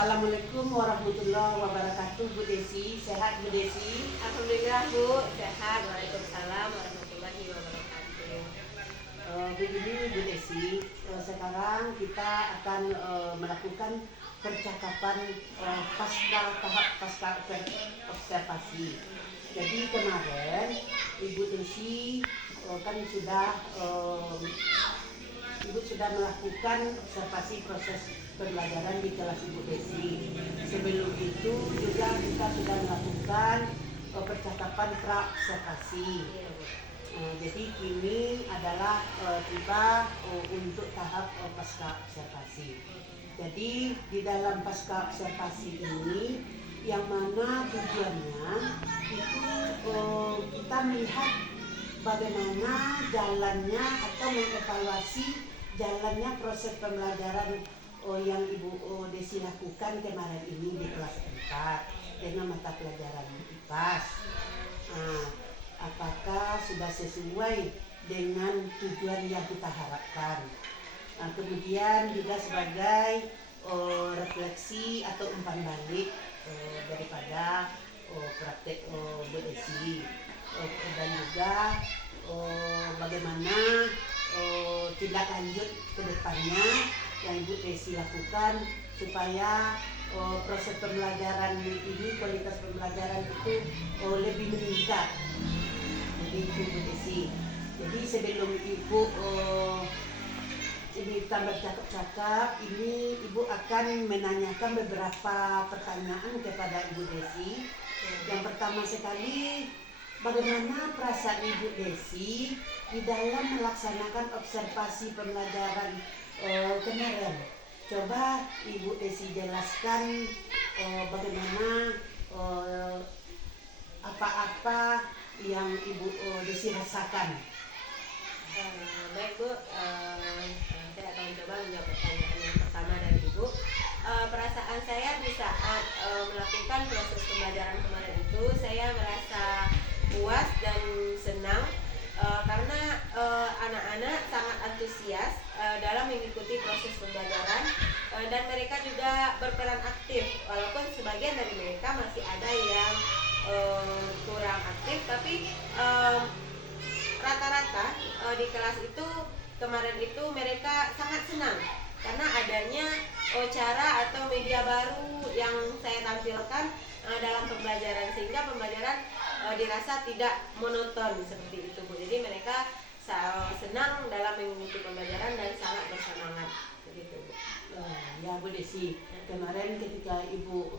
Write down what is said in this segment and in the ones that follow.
Assalamualaikum warahmatullahi wabarakatuh. Bu Desi, sehat Bu Desi? Alhamdulillah Bu, sehat. Waalaikumsalam warahmatullahi wabarakatuh. Begini Bu Desi, sekarang kita akan melakukan percakapan pasca observasi. Jadi kemarin Ibu Desi kan Ibu sudah melakukan observasi proses pembelajaran di kelas Ibu Desi. Sebelum itu juga kita sudah melakukan percakapan pra-observasi. Jadi kini adalah tiba untuk tahap pasca observasi. Jadi di dalam pasca observasi ini yang mana tujuannya itu kita melihat bagaimana jalannya atau mengevaluasi jalannya proses pembelajaran yang Ibu Desi lakukan kemarin ini di kelas 4 dengan mata pelajaran IPAS. Apakah sudah sesuai dengan tujuan yang kita harapkan? Kemudian juga sebagai refleksi atau umpan balik daripada praktek Bu Desi, dan juga bagaimana tindak lanjut ke depannya yang Ibu Desi lakukan supaya proses pembelajaran ini, kualitas pembelajaran itu lebih meningkat. Jadi itu Bu Desi. Jadi sebelum Ibu ini kita bercakap-cakap, ini Ibu akan menanyakan beberapa pertanyaan kepada Ibu Desi. Yang pertama sekali, bagaimana perasaan Ibu Desi di dalam melaksanakan observasi pembelajaran kemarin? Coba Ibu Desi jelaskan bagaimana apa-apa yang Ibu Desi rasakan. Baik Bu, saya akan coba menjawab pertanyaan yang pertama dari Ibu. Perasaan saya di saat melakukan proses pembelajaran kemarin itu, saya merasa puas dan senang karena anak-anak sangat antusias dalam mengikuti proses pembelajaran, dan mereka juga berperan aktif, walaupun sebagian dari mereka masih ada yang kurang aktif, tapi rata-rata di kelas itu kemarin itu mereka sangat senang karena adanya cara atau media baru yang saya tampilkan dalam pembelajaran, sehingga pembelajaran dirasa tidak monoton seperti itu Bu. Jadi mereka senang dalam mengikuti pembelajaran dan sangat bersemangat begitu Bu. Ya Bu Desi, kemarin ketika Ibu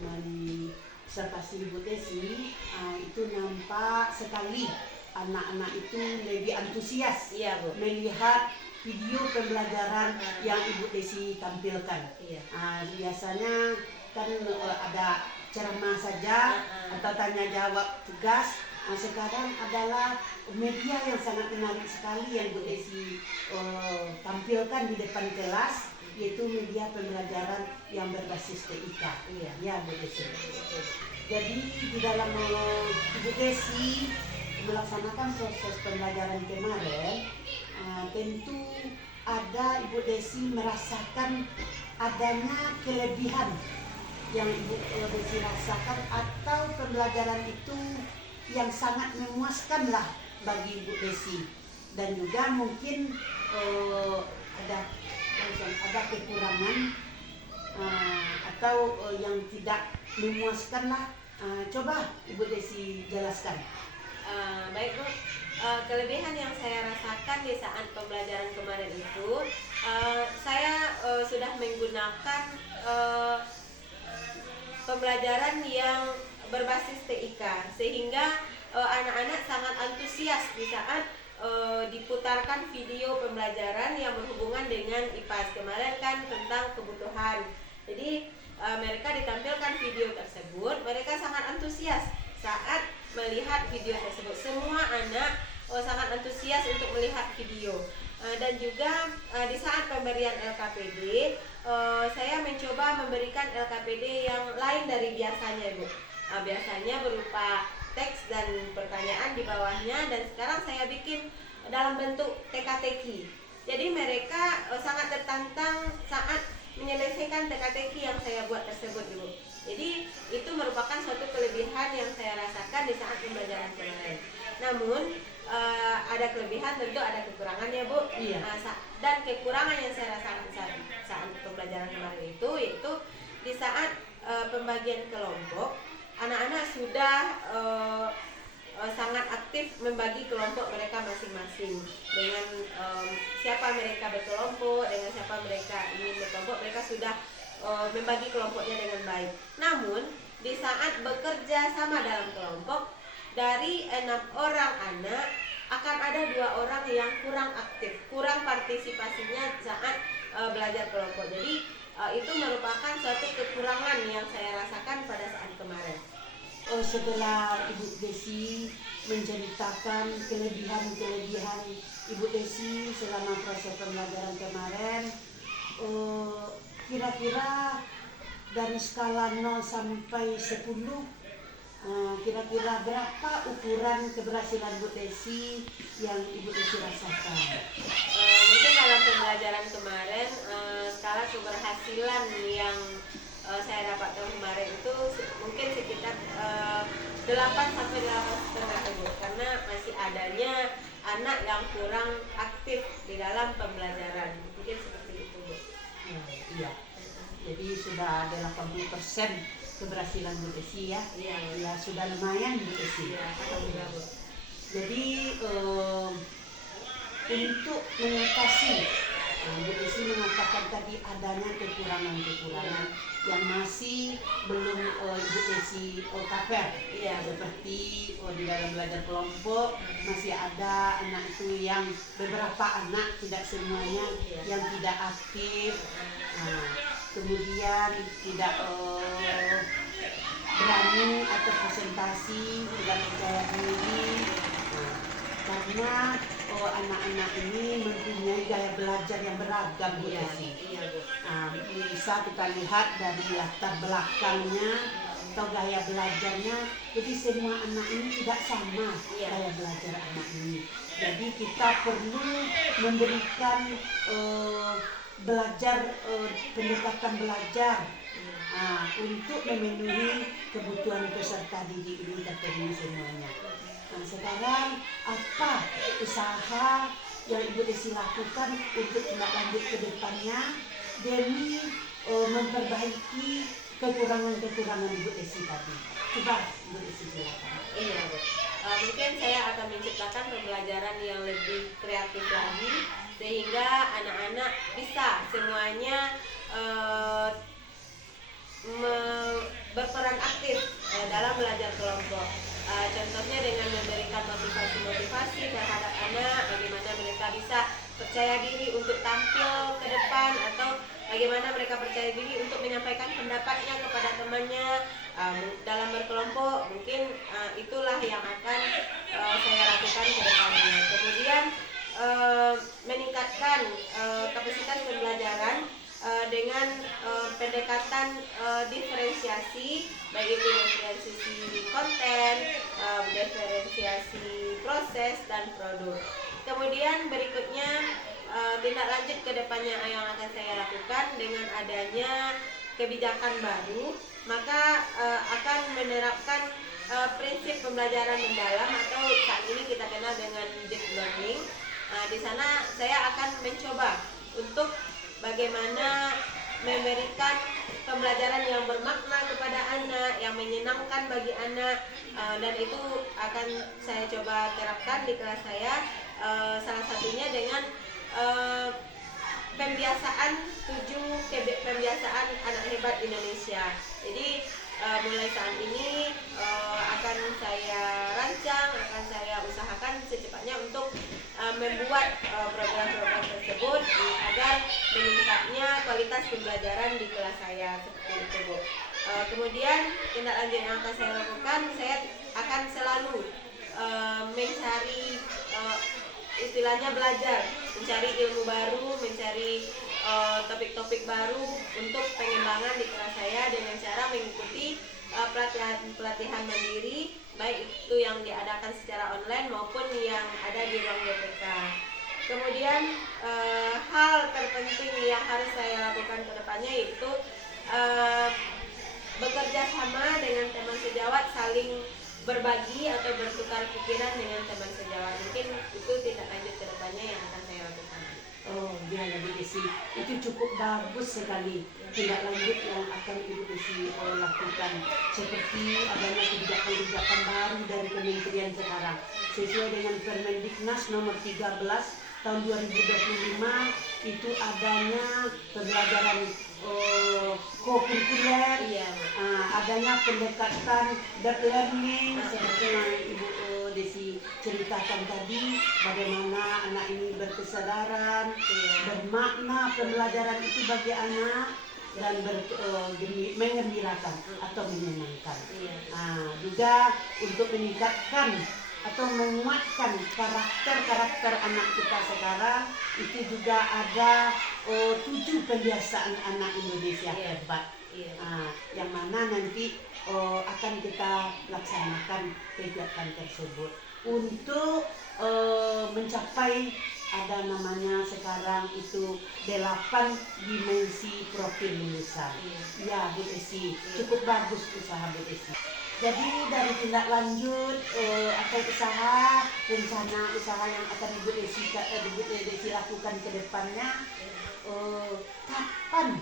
observasi Ibu Desi, itu nampak sekali anak-anak itu lebih antusias, iya, Bu, melihat video pembelajaran yang Ibu Desi tampilkan. Iya. Biasanya kan ada ceramah saja atau tanya jawab tugas. Sekarang adalah media yang sangat menarik sekali yang Bu Desi tampilkan di depan kelas, yaitu media pembelajaran yang berbasis TIK. Iya. Ya Bu Desi. Jadi di dalam Ibu Desi melaksanakan proses pembelajaran kemarin, tentu ada Ibu Desi merasakan adanya kelebihan yang Ibu Desi rasakan, atau pembelajaran itu yang sangat memuaskan lah bagi Ibu Desi, dan juga mungkin ada kekurangan atau yang tidak memuaskan lah. Coba Ibu Desi jelaskan. Baik Bu, kelebihan yang saya rasakan di saat pembelajaran kemarin itu, saya sudah menggunakan pembelajaran yang berbasis TIK, sehingga anak-anak sangat antusias di saat diputarkan video pembelajaran yang berhubungan dengan IPAS. Kemarin kan tentang kebutuhan, jadi mereka ditampilkan video tersebut, mereka sangat antusias saat melihat video tersebut. Semua anak sangat antusias untuk melihat video. Dan juga di saat pemberian LKPD, saya mencoba memberikan LKPD yang lain dari biasanya Bu. Biasanya berupa teks dan pertanyaan di bawahnya, dan sekarang saya bikin dalam bentuk teka-teki. Jadi mereka sangat tertantang saat menyelesaikan teka-teki yang saya buat tersebut, Ibu. Jadi itu merupakan suatu kelebihan yang saya rasakan di saat pembelajaran kemarin. Namun ada kelebihan, tentu ada kekurangannya, Bu. Iya. Dan kekurangan yang saya rasakan saat pembelajaran kemarin itu yaitu di saat pembagian kelompok, anak-anak sudah sangat aktif membagi kelompok mereka masing-masing dengan siapa mereka berkelompok, dengan siapa mereka ingin berkelompok, mereka sudah membagi kelompoknya dengan baik. Namun di saat bekerja sama dalam kelompok, dari 6 orang anak akan ada 2 orang yang kurang aktif, kurang partisipasinya saat belajar kelompok. Jadi itu merupakan suatu kekurangan yang saya rasakan pada saat kemarin. Setelah Ibu Desi menceritakan kelebihan-kelebihan Ibu Desi selama proses pembelajaran kemarin, kira-kira dari skala 0 sampai 10, kira-kira berapa ukuran keberhasilan Bu Desi yang Ibu Desi rasakan? Mungkin dalam pembelajaran kemarin skala keberhasilan yang saya dapatkan kemarin itu mungkin sekitar 8 sampai 8,5, Ibu, karena masih adanya anak yang kurang aktif di dalam pembelajaran. Mungkin seperti itu, Bu. Iya. Jadi sudah ada 80% keberhasilan Bu Desi ya. Iya. Ya sudah lumayan Bu Desi. Iya, alhamdulillah, Bu. Jadi untuk mengatasi, Bu Desi mengatakan tadi adanya kekurangan-kekurangan yang masih belum Ibu Desi cover. Iya, Seperti di dalam belajar kelompok masih ada anak itu yang beberapa anak, tidak semuanya, yang tidak aktif. Kemudian tidak berani atau presentasi, tidak percaya diri. Karena anak-anak ini mempunyai gaya belajar yang beragam, Bu Desi. Iya, Bu. Bisa kita lihat dari latar belakangnya atau gaya belajarnya. Jadi semua anak ini tidak sama gaya belajar anak ini. Jadi kita perlu memberikan pendekatan belajar untuk memenuhi kebutuhan peserta didik ini terpenuhi semuanya. Nah, sekarang apa usaha yang Ibu Desi lakukan untuk tindak lanjut ke depannya demi memperbaiki kekurangan-kekurangan Ibu Desi tadi? Coba Ibu Desi silakan. Iya, Bu. Mungkin saya akan menciptakan pembelajaran yang lebih kreatif lagi sehingga anak-anak bisa semuanya berperan aktif dalam belajar kelompok. Contohnya dengan memberikan motivasi-motivasi terhadap anak, bagaimana mereka bisa percaya diri untuk tampil ke depan, atau bagaimana mereka percaya diri untuk menyampaikan pendapatnya kepada temannya dalam berkelompok. Mungkin itulah yang akan saya lakukan ke depannya. Kemudian meningkatkan kapasitas pembelajaran dengan pendekatan diferensiasi, baik itu diferensiasi konten, diferensiasi proses dan produk. Kemudian berikutnya tindak lanjut ke depannya yang akan saya lakukan dengan adanya kebijakan baru, maka akan menerapkan prinsip pembelajaran mendalam atau saat ini kita kenal dengan deep learning. Di sana saya akan mencoba untuk bagaimana memberikan pembelajaran yang bermakna kepada anak, yang menyenangkan bagi anak, dan itu akan saya coba terapkan di kelas saya. Salah satunya dengan pembiasaan 7 pembiasaan anak hebat Indonesia. Jadi mulai saat ini akan saya rancang, akan saya usahakan secepatnya untuk membuat program-program tersebut agar meningkatnya kualitas pembelajaran di kelas saya, seperti itu, Bu. Kemudian tindak lanjut yang akan saya lakukan, saya akan selalu mencari istilahnya belajar, mencari ilmu baru, mencari topik-topik baru untuk pengembangan di kelas saya dengan cara mengikuti pelatihan mandiri, baik itu yang diadakan secara online maupun yang ada di ruang BPK. Kemudian hal terpenting yang harus saya lakukan ke depannya yaitu bekerja sama dengan teman sejawat, saling berbagi atau bertukar pikiran dengan teman sejawat. Mungkin itu tindak lanjut ke depannya yang akan saya lakukan. Oh ya, Bu Desi, itu cukup bagus sekali tindak lanjut yang akan Ibu Desi lakukan, seperti adanya kebijakan-kebijakan baru dari kementerian sekarang sesuai dengan Permendiknas nomor 13 tahun 2025, itu adanya pembelajaran co-kurikuler, Iya, adanya pendekatan deep learning seperti yang Ibu Desi ceritakan tadi, bagaimana anak ini berkesadaran, bermakna pembelajaran itu bagi anak dan mengembirakan atau menyenangkan. Juga untuk meningkatkan atau menguatkan karakter anak kita sekarang, itu juga ada 7 pembiasaan anak Indonesia hebat. Yang mana nanti akan kita laksanakan kegiatan tersebut untuk mencapai ada namanya sekarang itu 8 dimensi profil lulusan. Ya, Bu Desi, cukup bagus usaha Bu Desi. Jadi dari tindak lanjut atau rencana usaha yang akan Ibu Desi lakukan ke depannya, kapan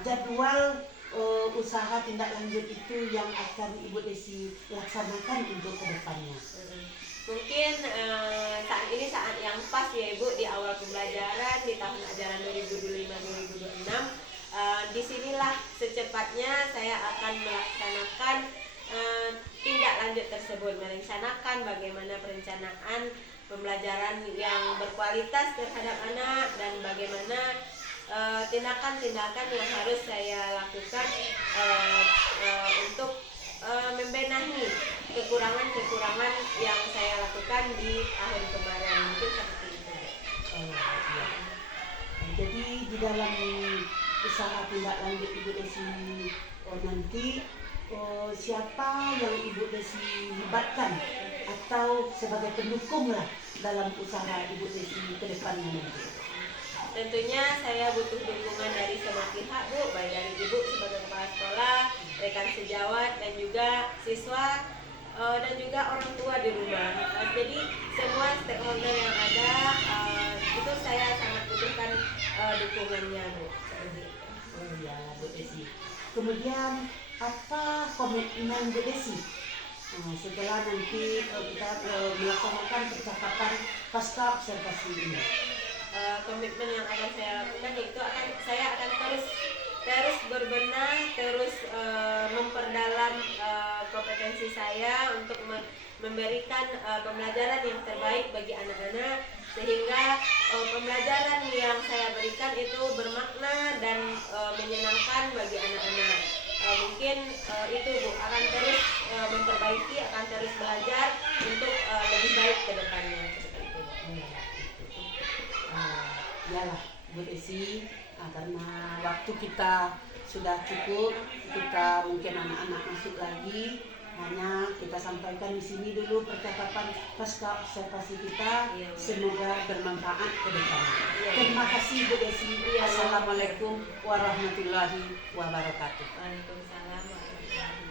jadwal usaha tindak lanjut itu yang akan Ibu Desi laksanakan untuk ke depannya? Mungkin saat ini saat yang pas ya Ibu, di awal pembelajaran di tahun ajaran 2025-2026. Disinilah secepatnya saya akan melaksanakan tindak lanjut tersebut, merencanakan bagaimana perencanaan pembelajaran yang berkualitas terhadap anak dan bagaimana tindakan-tindakan yang harus saya lakukan untuk membenahi kekurangan-kekurangan yang saya lakukan di tahun kemarin. Mungkin seperti itu. Ya. Jadi di dalam usaha tindak lanjut Ibu Desi nanti siapa yang Ibu Desi libatkan atau sebagai pendukung lah dalam usaha Ibu Desi ke depannya nanti? Tentunya saya butuh dukungan dari semua pihak, Bu, baik dari Ibu sebagai kepala sekolah, rekan sejawat, dan juga siswa, dan juga orang tua di rumah. Jadi semua stakeholder yang ada, itu saya sangat butuhkan dukungannya, Bu. Oh ya, Bu Desi. Kemudian apa komitmen Bu Desi setelah nanti kita melaksanakan percakapan pasca observasi ini? Komitmen yang akan saya lakukan yaitu saya akan terus berbenah, terus memperdalam kompetensi saya untuk memberikan pembelajaran yang terbaik bagi anak-anak, sehingga pembelajaran yang saya berikan itu bermakna dan menyenangkan bagi anak-anak. Mungkin itu Bu, akan terus memperbaiki, akan terus belajar untuk lebih baik ke depannya. Yalah Bu Desi, karena waktu kita sudah cukup, kita mungkin anak-anak masuk lagi, hanya kita sampaikan di sini dulu percakapan pasca observasi kita. Semoga bermanfaat ke depan. Terima kasih Bu Desi. Assalamualaikum warahmatullahi wabarakatuh. Waalaikumsalam warahmatullahi wabarakatuh.